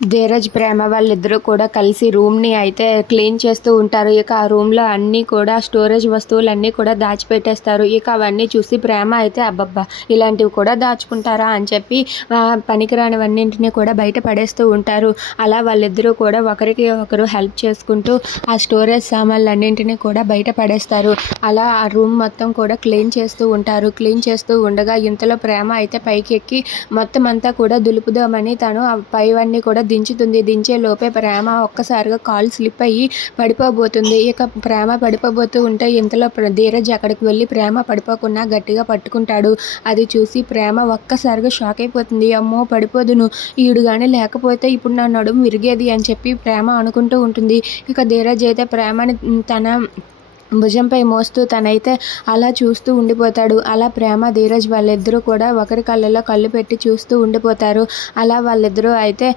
ధీరజ్, ప్రేమ వాళ్ళిద్దరూ కూడా కలిసి రూమ్‌ని అయితే క్లీన్ చేస్తూ ఉంటారు. ఇక ఆ రూమ్‌లో అన్నీ కూడా స్టోరేజ్ వస్తువులన్నీ కూడా దాచిపెట్టేస్తారు. ఇక అవన్నీ చూసి ప్రేమ అయితే అబ్బబ్బా! ఇలాంటివి కూడా దాచుకుంటారా అని చెప్పి పనికిరానివన్నింటిని కూడా బయట పడేస్తూ ఉంటారు. అలా వాళ్ళిద్దరూ కూడా ఒకరికి ఒకరు హెల్ప్ చేసుకుంటూ ఆ స్టోరేజ్ సామాన్లన్నింటినీ కూడా బయట పడేస్తారు. అలా ఆ రూమ్ మొత్తం కూడా క్లీన్ చేస్తూ ఉంటారు. క్లీన్ చేస్తూ ఉండగా ఇంతలో ప్రేమ అయితే పైకెక్కి మొత్తం అంతా కూడా దులుపుదామని తను ఆ పైవన్నీ కూడా దించుతుంది. దించే లోపే ప్రేమ ఒక్కసారిగా కాలు స్లిప్ అయ్యి పడిపోబోతుంది. ఇక ప్రేమ పడిపోబోతూ ఉంటే ఇంతలో ధీరజ్ అక్కడికి వెళ్ళి ప్రేమ పడిపోకుండా గట్టిగా పట్టుకుంటాడు. అది చూసి ప్రేమ ఒక్కసారిగా షాక్ అయిపోతుంది. అమ్మో! పడిపోదును, ఈడు గాని లేకపోతే ఇప్పుడు నా నడుము విరిగేది అని చెప్పి ప్రేమ అనుకుంటూ ఉంటుంది. ఇక ధీరజ్ అయితే ప్రేమని తన భుజంపై మోస్తూ తనైతే అలా చూస్తూ ఉండిపోతాడు. అలా ప్రేమ, ధీరజ్ వాళ్ళిద్దరూ కూడా ఒకరి కళ్ళలో కళ్ళు పెట్టి చూస్తూ ఉండిపోతారు. అలా వాళ్ళిద్దరూ అయితే